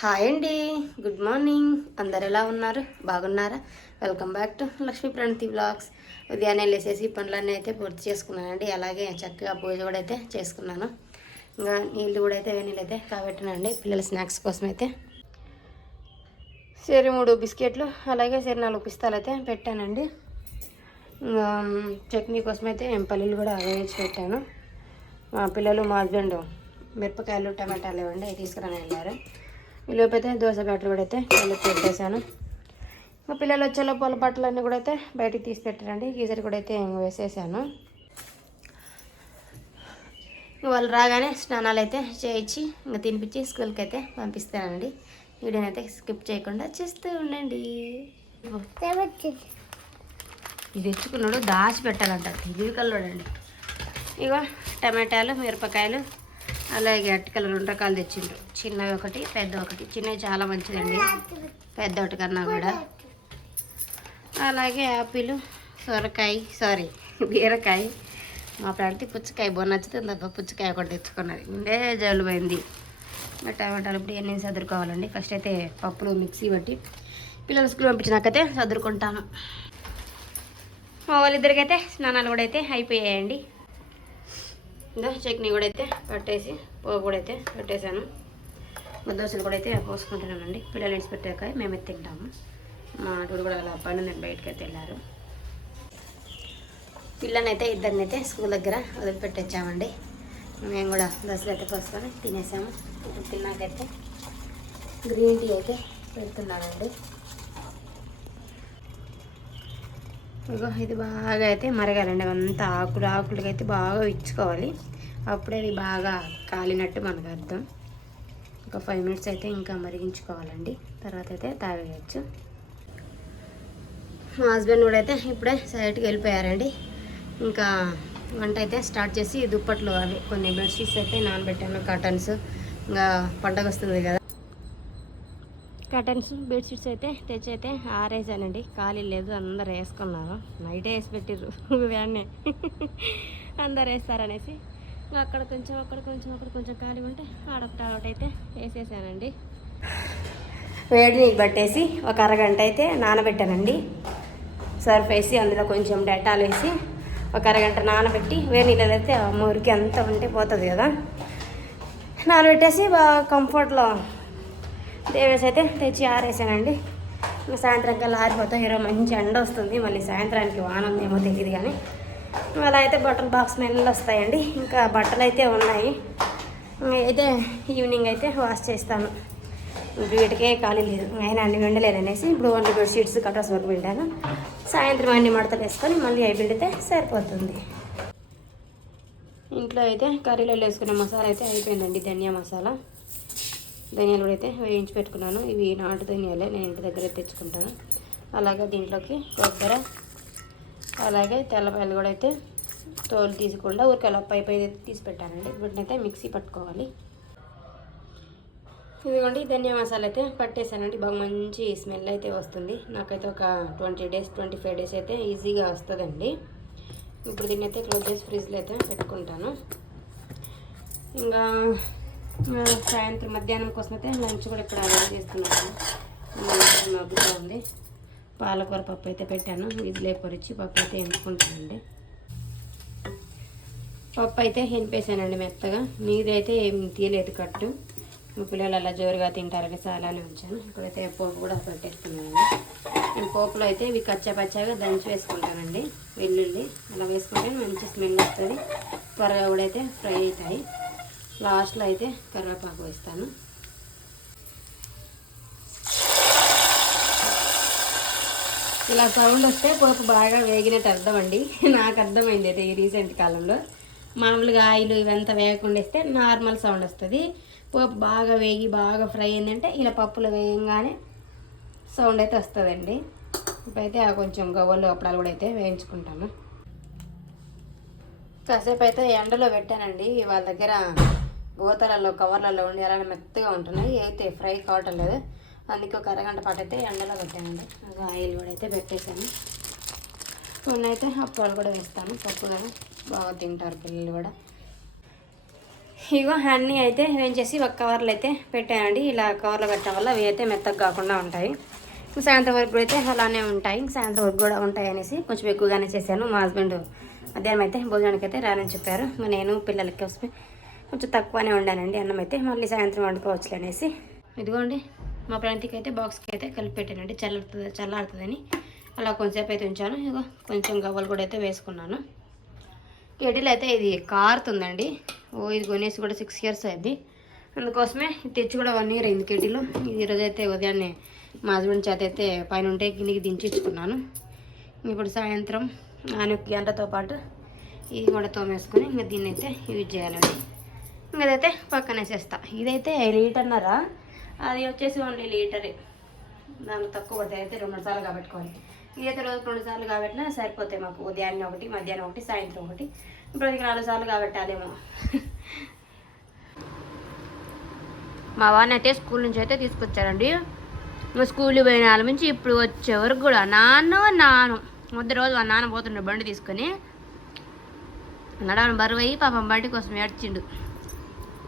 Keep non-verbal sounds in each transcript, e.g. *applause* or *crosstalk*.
Hi అండి. Good morning. అందరు ఎలా ఉన్నారు? బాగున్నారా? Welcome back to Lakshmi Pranathi blogs. ఉదయాన్నే లేసేసి పనులన్నీ అయితే పూర్తి చేసుకున్నానండి. అలాగే చక్కగా పూజ కూడా అయితే చేసుకున్నాను. ఇంకా నీళ్ళు కూడా అయితే నీళ్ళు అయితే కాబట్టినండి పిల్లల స్నాక్స్ కోసం అయితే. సరే మూడు బిస్కెట్లు అలాగే సరే నాలుగు పిస్తాలు అయితే పెట్టానండి. ఇంకా చట్నీ కోసం అయితే పల్లీలు కూడా వేయించి పెట్టాను. మా పిల్లలు మా హస్బెండ్ మిరపకాయలు టమాటాలు ఇవ్వండి అవి తీసుకురాని వెళ్ళారు ఈలోపు అయితే దోశ బ్యాటర్ కూడా అయితే పిల్లలు పెట్టేశాను. ఇంకా పిల్లలు వచ్చే లోపల బట్టలన్నీ కూడా అయితే బయటికి తీసి పెట్టారండి. గీజర్ కూడా అయితే వేసేసాను. ఇంక వాళ్ళు రాగానే స్నానాలు అయితే చేయించి ఇంకా తినిపించి స్కూల్కి అయితే పంపిస్తానండి. వీడియోని అయితే స్కిప్ చేయకుండా చేస్తూ ఉండండి. ఇది తెచ్చుకున్నాడు దాచి పెట్టాలంట తెలివి కల్లోడండి ఇగో టమాటాలు మిరపకాయలు అలాగే అరటికలు రెండు రకాలు తెచ్చిండ్రు. చిన్నవి ఒకటి పెద్ద ఒకటి. చిన్నవి చాలా మంచిదండి. పెద్ద ఒకటి కన్నా కూడా. అలాగే యాపిల్ సొరకాయ సారీ బీరకాయ. మా ప్రాంతి పుచ్చకాయ బో నచ్చుతుంది తప్ప పుచ్చకాయ ఒకటి తెచ్చుకున్నది. ఉండే జలుబైంది మా టమాటాలు ఇప్పుడు ఎన్ని సదురుకోవాలండి. ఫస్ట్ అయితే పప్పులు మిక్సీ పట్టి పిల్లలు స్కూల్ పంపించినాకైతే సదురుకుంటాను. మా వాళ్ళిద్దరికైతే స్నానాలు కూడా అయితే అయిపోయాయండి. ఇంకా చట్నీ కూడా అయితే పట్టేసి పోపు కూడా అయితే పెట్టేశాను మా దోశలు కూడా అయితే పోసుకుంటున్నానండి పిల్లలు ఇంటి పెట్టాక మేమే తింటాము. మా అటు కూడా అలా పని నేను బయటకి అయితే వెళ్ళారు. పిల్లనైతే ఇద్దరిని అయితే స్కూల్ దగ్గర వదిలిపెట్టేచ్చామండి. మేము కూడా దోశలు అయితే పోసుకొని తినేసాము. తిన్నాకైతే గ్రీన్ టీ అయితే పెడుతున్నానండి. ఇగో ఇది బాగా అయితే మరగాలండి. అంతా ఆకులు ఆకులకి అయితే బాగా ఇచ్చుకోవాలి అప్పుడే అది బాగా కాలినట్టు మనకు అర్థం. ఒక ఫైవ్ మినిట్స్ అయితే ఇంకా మరిగించుకోవాలండి. తర్వాత అయితే తాగేయచ్చు. మా హస్బెండ్ కూడా అయితే ఇప్పుడే సైడ్కి వెళ్ళిపోయారండి. ఇంకా వంట అయితే స్టార్ట్ చేసి దుప్పట్లు అవి కొన్ని బెడ్షీట్స్ అయితే నానబెట్టాను కర్టన్స్. ఇంకా పండగ వస్తుంది కదా. కటన్స్ బెడ్షీట్స్ అయితే తెచ్చి అయితే ఆరేసానండి. ఖాళీ లేదు అందరు వేసుకున్నారు. నైటే వేసి పెట్టిర్రు. ఉదయాన్నే అందరు వేస్తారనేసి అక్కడ కొంచెం అక్కడ కొంచెం అక్కడ కొంచెం ఖాళీ ఉంటే ఆడొకటి ఆడొకటైతే అయితే వేసేసానండి. వేడి నీళ్ళు పట్టేసి ఒక అరగంట అయితే నానబెట్టానండి. సర్ఫ్ వేసి అందులో కొంచెం డెటాల్ వేసి ఒక అరగంట నానబెట్టి వేడి నీళ్ళు అయితే ఆ మురికి అంతా ఉంటే పోతుంది కదా. నానబెట్టేసి బాగా కంఫర్ట్లో దేవేసి అయితే తెచ్చి ఆరేసానండి. ఇంకా సాయంత్రం కల్లా ఆరిపోతాం. ఈరోజు మంచి ఎండ వస్తుంది. మళ్ళీ సాయంత్రానికి వాన ఉందేమో తెలియదు కానీ. అలా అయితే బట్టల బాక్స్ స్మెల్ వస్తాయండి. ఇంకా బట్టలు అయితే ఉన్నాయి. అయితే ఈవినింగ్ అయితే వాష్ చేస్తాను. వీటికే ఖాళీ లేదు. ఆయన అన్ని విండలేరు అనేసి ఇప్పుడు ఓన్లీ బెడ్ షీట్స్ కటర్స్ వరకు విండాను సాయంత్రం అన్ని మడతలు వేసుకొని మళ్ళీ అవి పిండితే సరిపోతుంది. ఇంట్లో అయితే కర్రీలో వేసుకునే మసాలా అయితే అయిపోయిందండి. ధనియా మసాలా. ధనియాలు కూడా అయితే వేయించి పెట్టుకున్నాను. ఇవి నాటు ధనియాలే నేను ఇంటి దగ్గర తెచ్చుకుంటాను. అలాగే దీంట్లోకి కొబ్బర అలాగే తెల్లపాయలు కూడా అయితే తోలు తీసకుండా ఊరికే అలా పై పై అయితే తీసి పెట్టానండి. వీటినైతే మిక్సీ పట్టుకోవాలి. ఇదిగోండి ధనియా మసాలా అయితే పట్టేసానండి. బాగా మంచి స్మెల్ అయితే వస్తుంది. నాకైతే ఒక twenty days twenty five days అయితే ఈజీగా వస్తుందండి. ఇప్పుడు దీన్ని అయితే క్లోజ్ చేసి ఫ్రిడ్జ్లో అయితే పెట్టుకుంటాను. ఇంకా సాయంత్రం మధ్యాహ్నం కోసం అయితే లంచ్ కూడా ఇక్కడ అరేంజ్ చేస్తున్నాను. మంచిగా మగ్గుతూ ఉంది. పాలకూర పప్పు అయితే పెట్టాను. వీధిలో పొరిచి పప్పు అయితే ఎంచుకుంటానండి. పప్పు అయితే ఎనిపేసానండి మెత్తగా. నీదైతే ఏం తీయలేదు కట్టు. మా పిల్లలు అలా జోరుగా తింటారని చాలానే ఉంచాను. ఇప్పుడైతే పోపు కూడా పెట్టేస్తున్నాను. నేను పోపులో అయితే ఇవి కచ్చా పచ్చాగా దంచి వేసుకుంటానండి. వెల్లుల్లి అలా వేసుకుంటే మంచి స్మెల్ వస్తుంది. త్వరగా కూడా అయితే ఫ్రై అవుతాయి. లాస్ట్లో అయితే కరివేపాకు వేస్తాను. ఇలా సౌండ్ వస్తే పోపు బాగా వేగినట్టు అర్థమండి *laughs* నాకు అర్థమైంది అయితే ఈ రీసెంట్ కాలంలో. మామూలుగా ఆయిల్ ఇవంతా వేయకుండా ఇస్తే నార్మల్ సౌండ్ వస్తుంది. పోపు బాగా వేగి బాగా ఫ్రై అయిందంటే ఇలా పప్పులో వేయంగానే సౌండ్ అయితే వస్తుందండి. ఇప్పుడైతే ఆ కొంచెం గవ్వలు అప్పడాలు కూడా అయితే వేయించుకుంటాను. కాసేపు అయితే ఎండలో పెట్టానండి. వాళ్ళ దగ్గర గోతలలో కవర్లలో ఉండి అలానే మెత్తగా ఉంటున్నాయి. అయితే ఫ్రై కావటం లేదు. అందుకే ఒక అరగంట పాటు అయితే ఎండలో పెట్టానండి. ఆయిల్ కూడా అయితే పెట్టేశాను. కొన్ని అయితే అప్పాలు కూడా వేస్తాను. పప్పు కదా బాగా తింటారు పిల్లలు కూడా. ఇగో అన్నీ అయితే వేయించేసి ఒక కవర్లు అయితే పెట్టానండి. ఇలా కవర్లో పెట్టడం వల్ల అవి అయితే మెత్తగా కాకుండా ఉంటాయి. సాయంత్రం వరకు కూడా అయితే అలానే ఉంటాయి. సాయంత్రం వరకు కూడా ఉంటాయి అనేసి కొంచెం ఎక్కువగానే చేశాను. మా హస్బెండ్ మధ్యాహ్నం అయితే భోజనానికి అయితే రానని చెప్పారు. నేను పిల్లలకి వస్తే కొంచెం తక్కువనే ఉండానండి అన్నం అయితే మళ్ళీ సాయంత్రం వండుకోవచ్చు అనేసి. ఇదిగోండి మా ప్రాంతికి అయితే బాక్స్కి అయితే కలిపి పెట్టానండి చల్లారుతుంది చల్లారుతుందని అలా కొంచెంసేపు అయితే ఉంచాను. కొంచెం గవ్వలు కూడా అయితే వేసుకున్నాను. కెటిల్ అయితే ఇది కారుతుందండి. ఓ ఇది కొనేసి కూడా సిక్స్ ఇయర్స్ అయింది. అందుకోసమే తెచ్చి కూడా వన్ ఇయర్ అయింది కెటిల్ ఇది ఈరోజు అయితే ఉదయాన్నే మా హస్బెండ్ చేత అయితే పైన ఉంటే గిన్నెకి దించుకున్నాను ఇప్పుడు సాయంత్రం ఆయన గంటతో పాటు ఇది కూడా తోమేసుకొని ఇంకా దీన్ని అయితే యూజ్ చేయాలండి. ఇదైతే అదైతే పక్కన వేసేస్తా ఇదైతే లీటర్నరా? అది వచ్చేసి ఓన్లీ లీటరే. దానికి తక్కువ పడతాయి. అయితే రెండు సార్లు కాబెట్టుకోవాలి. ఇదైతే రోజుకు రెండు సార్లు కాబట్టినా సరిపోతాయి మాకు. ఉదయాన్నే ఒకటి మధ్యాహ్నం ఒకటి సాయంత్రం ఒకటి. ఇప్పుడు అది నాలుగు సార్లు కాబట్టాలేమో. మా వాడిని అయితే స్కూల్ నుంచి అయితే తీసుకొచ్చారండి. ఇంకా స్కూల్కి పోయిన వాళ్ళ నుంచి ఇప్పుడు వచ్చే వరకు కూడా నాన్న నాను. మొదటి రోజు మా నాన్న పోతుండే బండి తీసుకొని. నడవని బరువు అయ్యి పాపం బండి కోసం ఏడ్చిండు.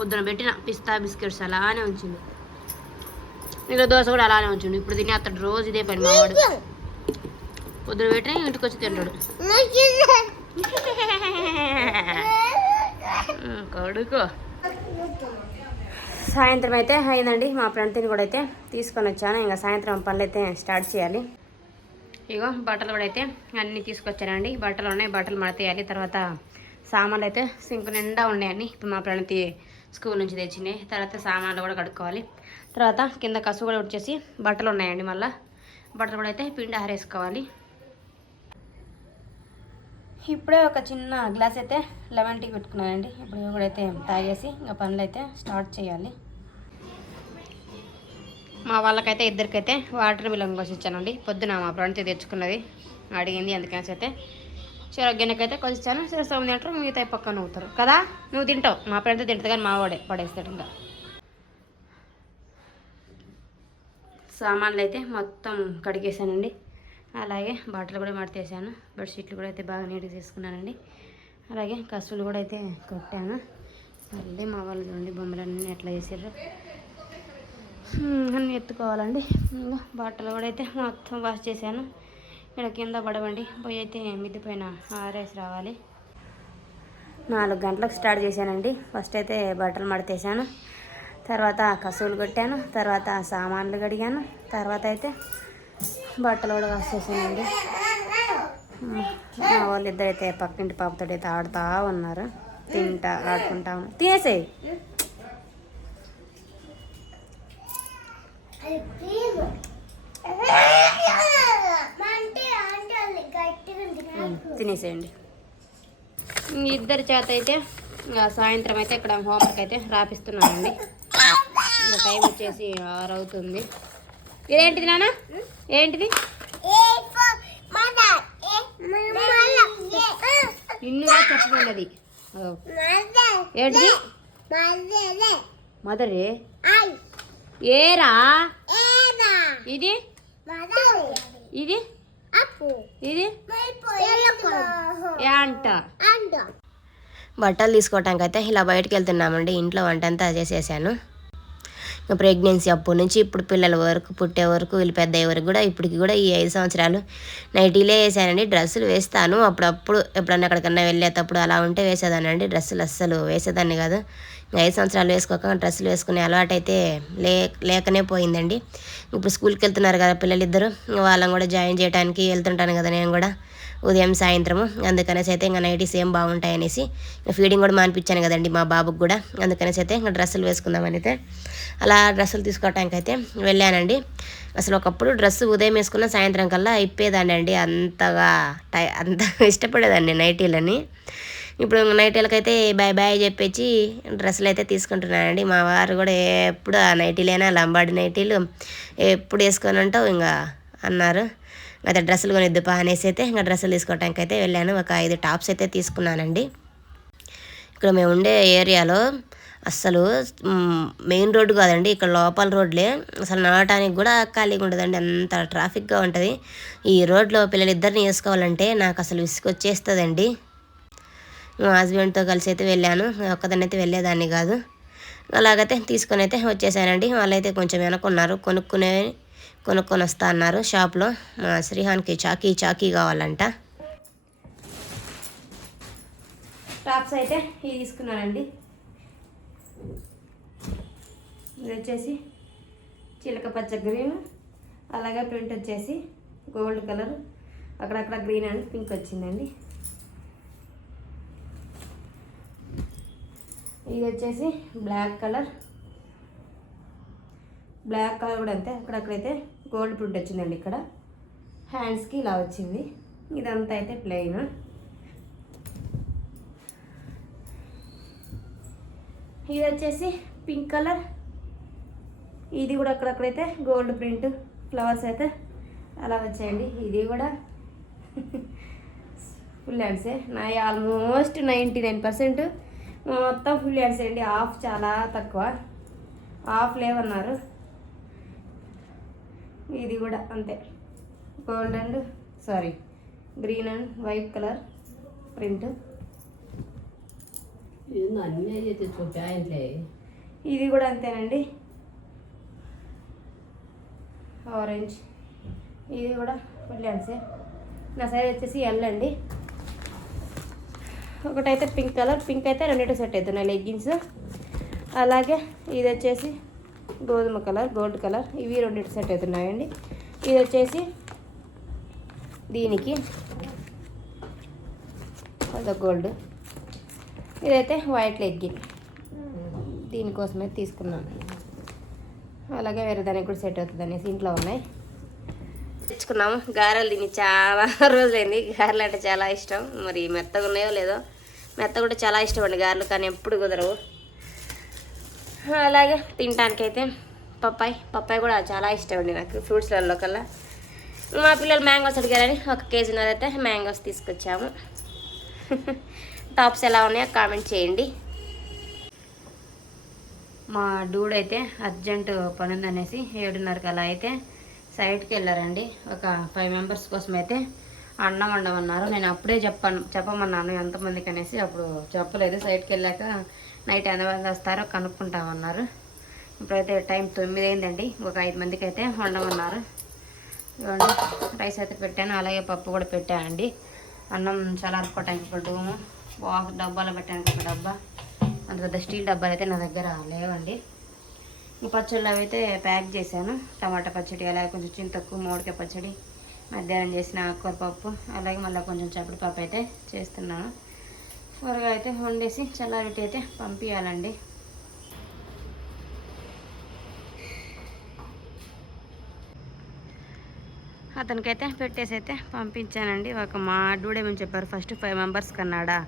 పొద్దున పెట్టిన పిస్తా బిస్కెట్స్ అలానే ఉంచింది ఇంకా దోశ కూడా అలానే ఉంచిండు. ఇప్పుడు తిని అతడు రోజు ఇదే పని మావాడు పొద్దున పెట్టిన ఇంటికి వచ్చి తింటాడు. కొడుకు సాయంత్రం అయితే అయిందండి. మా ఫ్రెండ్ని కూడా అయితే తీసుకొని వచ్చాను. ఇంకా సాయంత్రం పనులు అయితే స్టార్ట్ చేయాలి. ఇగో బట్టలు కూడా అయితే అన్నీ తీసుకొచ్చానండి. బట్టలు ఉన్నాయి. బట్టలు మడతేయాలి. తర్వాత సామాన్లు అయితే సింక్ నిండా ఉన్నాయండి. ఇప్పుడు మా ప్రణతి స్కూల్ నుంచి తెచ్చినాయి. తర్వాత సామాన్లు కూడా కడుక్కోవాలి. తర్వాత కింద కసు కూడా వచ్చేసి బట్టలు ఉన్నాయండి మళ్ళీ. బట్టలు కూడా అయితే పిండి ఆరేసుకోవాలి. ఇప్పుడే ఒక చిన్న గ్లాస్ అయితే లెమన్ టీ పెట్టుకున్నానండి. ఇప్పుడు కూడా అయితే తాగేసి ఇంకా పనులు అయితే స్టార్ట్ చేయాలి. మా వాళ్ళకైతే ఇద్దరికైతే వాటర్ మిలన్ కోసి ఇచ్చానండి. పొద్దున మా ఫ్రెండ్స్ తెచ్చుకున్నది. అడిగింది అందుకని అయితే చిరొగ్గనకైతే కొంచాను చిరసోమ తింటారు మిగతా పక్కన నవ్వుతారు కదా? నువ్వు తింటావు. మా ఫ్రెండ్స్ తింటుంది కానీ మా వాడే పడేస్తాడు ఇంకా. సామాన్లు అయితే మొత్తం కడిగేసానండి. అలాగే బట్టలు కూడా మడతేసాను. బెడ్షీట్లు కూడా అయితే బాగా నీట్గా తీసుకున్నానండి అలాగే కసులు కూడా అయితే కొట్టాను. మళ్ళీ మా వాళ్ళు చూడండి బొమ్మలన్నీ ఎట్లా చేసారు అన్నీ ఎత్తుకోవాలండి. ఇంకా బట్టలు కూడా అయితే మొత్తం వాష్ చేశాను. ఇక్కడ కింద పడవండి. పోయి అయితే మిద్ది పైన ఆరేసి రావాలి. నాలుగు గంటలకు స్టార్ట్ చేశానండి. ఫస్ట్ అయితే బట్టలు మడతేసాను తర్వాత కసువులు కొట్టాను. తర్వాత సామాన్లు కడిగాను. తర్వాత అయితే బట్టలు కూడా వాష్ చేశానండి. మా వాళ్ళిద్దరు అయితే పక్కింటి పాపతో అయితే ఆడుతూ ఉన్నారు. తింటా ఆడుకుంటా ఉన్నారు. తినేసేయి తినేసేయండి. ఇద్దరి చేత అయితే సాయంత్రం అయితే ఇక్కడ హోంవర్క్ అయితే రాపిస్తున్నానండి. ఇంకా టైం వచ్చేసి ఆరు అవుతుంది. ఇదేంటిది నాన్న? ఏంటిది? నిన్నుగా చెప్పమన్నది ఓ. ఏంటిది? మదరే? ఏరా? ఇది? ఇది? ఇది? యాంట బట్టలు తీసుకోవటానికి అయితే ఇలా బయటకు వెళ్తున్నామండి. ఇంట్లో వంట అంతా చేసేసాను. ఇంకా ప్రెగ్నెన్సీ అప్పటి నుంచి ఇప్పుడు పిల్లల వరకు పుట్టే వరకు వీళ్ళు పెద్ద అయ్యే వరకు కూడా ఇప్పటికి కూడా ఈ ఐదు సంవత్సరాలు నైటీలే వేసానండి. డ్రెస్సులు వేస్తాను. అప్పుడప్పుడు ఎప్పుడన్నా ఎక్కడికన్నా వెళ్ళేటప్పుడు అలా ఉంటే వేసేదానండి డ్రెస్సులు అస్సలు వేసేదాన్ని కాదు. ఇంకా ఐదు సంవత్సరాలు వేసుకోక డ్రెస్సులు వేసుకునే అలవాటు అయితే లే లేకనే పోయిందండి. ఇప్పుడు స్కూల్కి వెళ్తున్నారు కదా పిల్లలిద్దరు. ఇంకా వాళ్ళని కూడా జాయిన్ చేయడానికి వెళ్తుంటాను కదా నేను కూడా. ఉదయం సాయంత్రము. అందుకనేసి అయితే ఇంకా నైటీస్ ఏం బాగుంటాయి అనేసి ఫీడింగ్ కూడా మానిపించాను కదండి మా బాబుకి కూడా. అందుకనేసి అయితే ఇంకా డ్రెస్సులు వేసుకుందామని అయితే అలా డ్రెస్సులు తీసుకోవటానికి అయితే వెళ్ళానండి. అసలు ఒకప్పుడు డ్రెస్సు ఉదయం వేసుకున్న సాయంత్రం కల్లా అయిపోయేదాన్ని అండి. అంతగా టై అంత *laughs* ఇష్టపడేదాన్ని నైటీలని. ఇప్పుడు నైటీలకైతే బాయ్ బాయ్ చెప్పేసి డ్రెస్సులు అయితే తీసుకుంటున్నానండి. మా వారు కూడా ఎప్పుడు ఆ నైటీలైనా లంబాడి నైటీలు ఎప్పుడు వేసుకొని ఉంటావు ఇంకా అన్నారు. అయితే డ్రెస్సులు కొనిద్దుపా అనేసి అయితే ఇంకా డ్రెస్సులు తీసుకోవడానికి అయితే వెళ్ళాను. ఒక ఐదు టాప్స్ అయితే తీసుకున్నానండి. ఇక్కడ మేము ఉండే ఏరియాలో అస్సలు మెయిన్ రోడ్డు కాదండి ఇక్కడ లోపల రోడ్లే. అసలు నడవటానికి కూడా ఖాళీగా ఉండదండి అంత ట్రాఫిక్గా ఉంటుంది. ఈ రోడ్లో పిల్లలిద్దరిని వేసుకోవాలంటే నాకు అసలు విసుకొచ్చేస్తుందండి మా హస్బెండ్తో కలిసి అయితే వెళ్ళాను ఒక్కదాన్ని అయితే వెళ్ళేదాన్ని కాదు. అలాగైతే తీసుకొని అయితే వచ్చేసానండి. వాళ్ళైతే కొంచెం వెనకున్నారు కొనుక్కునే కొనుక్కొని వస్తా అన్నారు షాప్లో. మా శ్రీహాన్కి చాకీ చాకీ కావాలంట. టాప్స్ అయితే ఇవి తీసుకున్నానండి. ఇది వచ్చేసి చిలక పచ్చ గ్రీన్ అలాగే ప్రింట్ వచ్చేసి గోల్డ్ కలర్. అక్కడక్కడ గ్రీన్ అండ్ పింక్ వచ్చిందండి. ఇది వచ్చేసి బ్లాక్ కలర్. బ్లాక్ కలర్ కూడా అంతే. అక్కడక్కడైతే గోల్డ్ ప్రింట్ వచ్చిందండి ఇక్కడ. హ్యాండ్స్కి ఇలా వచ్చింది. ఇదంతా అయితే ప్లెయిన్ ఇది వచ్చేసి పింక్ కలర్ ఇది కూడా అక్కడక్కడైతే గోల్డ్ ప్రింట్. ఫ్లవర్స్ అయితే అలా వచ్చాయండి. ఇది కూడా ఫుల్ హ్యాండ్సే నా ఆల్మోస్ట్ నైంటీ నైన్ పర్సెంట్ మొత్తం ఫుల్ హ్యాండ్స్ అండి. ఆఫ్ చాలా తక్కువ. ఆఫ్ లేవన్నారు. ఇది కూడా అంతే. Gold and sorry green and white colour print ఇది కూడా అంతేనండి. ఆరెంజ్ ఇది కూడా ఫుల్ హ్యాండ్సే నా సైజ్ వచ్చేసి ఎల్ అండి. ఒకటైతే పింక్ కలర్ పింక్ అయితే రెండింటి సెట్ అవుతున్నాయి లెగ్గిన్స్ అలాగే ఇది వచ్చేసి గోధుమ కలర్ గోల్డ్ కలర్ ఇవి రెండింటి సెట్ అవుతున్నాయండి. ఇది వచ్చేసి దీనికి అదొక గోల్డ్. ఇదైతే వైట్ లెగ్గిన్ దీనికోసమే తీసుకున్నాను. అలాగే వేరే దానికి కూడా సెట్ అవుతుంది అనేసి ఇంట్లో ఉన్నాయి. తెచ్చుకున్నాము. గారెలు తిని చాలా రోజులైంది. గారెలు అంటే చాలా ఇష్టం. మరి మెత్తగా ఉన్నాయో లేదో? మెత్త కూడా చాలా ఇష్టం అండి. గారెలు కానీ ఎప్పుడు కుదరవు. అలాగే తినడానికైతే పప్పాయి. పప్పాయి కూడా చాలా ఇష్టం అండి నాకు ఫ్రూట్స్లలో కల్లా. మా పిల్లలు మ్యాంగోస్ అడిగారని ఒక కేజీ అయితే మ్యాంగోస్ తీసుకొచ్చాము. టాప్స్ ఎలా ఉన్నాయో కామెంట్ చేయండి. మా డూడ్ అయితే అర్జెంటు పని ఉందనేసి ఏడున్నరకు అలా అయితే సైడ్కి వెళ్ళారండి. ఒక ఫైవ్ మెంబర్స్ కోసం అయితే అన్నం వండమన్నారు. నేను అప్పుడే చెప్పాను చెప్పమన్నాను ఎంతమందికి అనేసి అప్పుడు చెప్పలేదు. సైడ్కి వెళ్ళాక నైట్ ఎంతమంది వస్తారో కనుక్కుంటామన్నారు. ఇప్పుడైతే టైం తొమ్మిది అయిందండి. ఒక ఐదు మందికి అయితే వండమన్నారు. ఇవ్వండి రైస్ అయితే పెట్టాను అలాగే పప్పు కూడా పెట్టానండి. అన్నం చల్లారుకోవటానికి ఒక డూము బాక్స్ డబ్బాలో పెట్టడానికి ఒక డబ్బా. అంత పెద్ద స్టీల్ డబ్బాలు అయితే నా దగ్గర లేవండి. పచ్చళ్ళు అవి అయితే ప్యాక్ చేశాను. టమాటా పచ్చడి అలాగే కొంచెం చింతక్కు మామిడికాయ పచ్చడి మధ్యాహ్నం చేసిన ఆకుకూర పప్పు అలాగే మళ్ళీ కొంచెం చప్పటి పప్పు అయితే చేస్తున్నాను. త్వరగా అయితే వండేసి చల్లారిటి అయితే పంపించాలండి అతనికైతే పెట్టేసి అయితే పంపించానండి. ఒక మా మేము చెప్పారు ఫస్ట్ ఫైవ్ మెంబర్స్ కన్నాడా?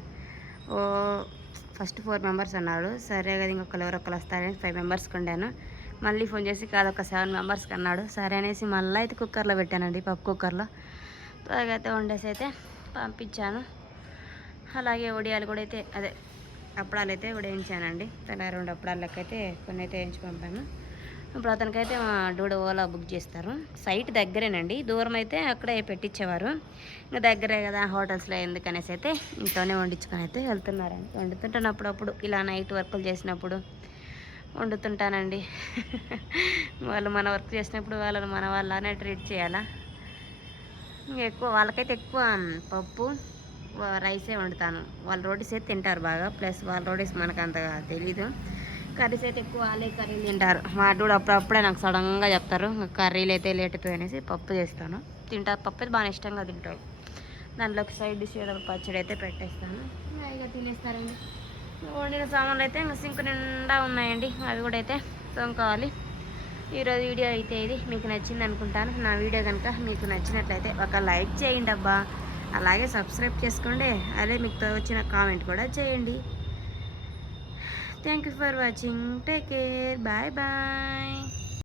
ఓ ఫస్ట్ ఫోర్ మెంబర్స్ అన్నాడు. సరే కదా ఇంకొకరు ఎవరొకరు వస్తారని ఫైవ్ మెంబర్స్కి ఉండాను మళ్ళీ ఫోన్ చేసి కాదు ఒక సెవెన్ మెంబర్స్కి అన్నాడు సరే అనేసి మళ్ళీ అయితే కుక్కర్లో పెట్టానండి పప్పు కుక్కర్లో త్వరగా అయితే వండేసి అయితే పంపించాను. అలాగే వడియాలు కూడా అయితే అదే అప్పడాలు అయితే ఉడేయించానండి తన రెండు అప్పడాలు అయితే కొన్ని అయితే వేయించి పంపాను. ఇప్పుడు అతనికైతే మా డూడ ఓలా బుక్ చేస్తారు. సైట్ దగ్గరేనండి. దూరం అయితే అక్కడే పెట్టించేవారు ఇంకా దగ్గరే కదా హోటల్స్లో ఎందుకనేసి అయితే ఇంట్లోనే వండించుకొని అయితే వెళ్తున్నారండి. వండుతుంటాను అప్పుడప్పుడు ఇలా నైట్ వర్కులు చేసినప్పుడు వండుతుంటానండి. *laughs* వాళ్ళు మన వర్క్ చేసినప్పుడు వాళ్ళని మన వాళ్ళనే ట్రీట్ చేయాలా? ఇంకా ఎక్కువ వాళ్ళకైతే ఎక్కువ పప్పు రైసే వండుతాను. వాళ్ళు రోటీస్ అయితే తింటారు బాగా. ప్లస్ వాళ్ళ రోటీస్ మనకు అంతగా తెలీదు. కర్రీస్ అయితే ఎక్కువ వాళ్ళే కర్రీ తింటారు. మా కూడా అప్పుడప్పుడే నాకు సడన్గా చెప్తారు కర్రీలు అయితే లేట్ అనేసి పప్పు చేస్తాను. తింటారు పప్పు అయితే బాగా ఇష్టంగా తింటారు. దాంట్లోకి సైడ్ డిష్ పచ్చడి అయితే పెట్టేస్తాను. ఇక తినేస్తారండి. వండిన సామాన్లు అయితే ఇంకా సింక్ నిండా ఉన్నాయండి. అవి కూడా అయితే తోముకోవాలి. ఈరోజు వీడియో అయితే ఇది. మీకు నచ్చింది అనుకుంటాను. నా వీడియో కనుక మీకు నచ్చినట్లయితే ఒక లైక్ చేయండి అబ్బా. అలాగే సబ్స్క్రైబ్ చేసుకోండి. అదే మీకు వచ్చిన కామెంట్ కూడా చేయండి. Thank you for watching take care bye bye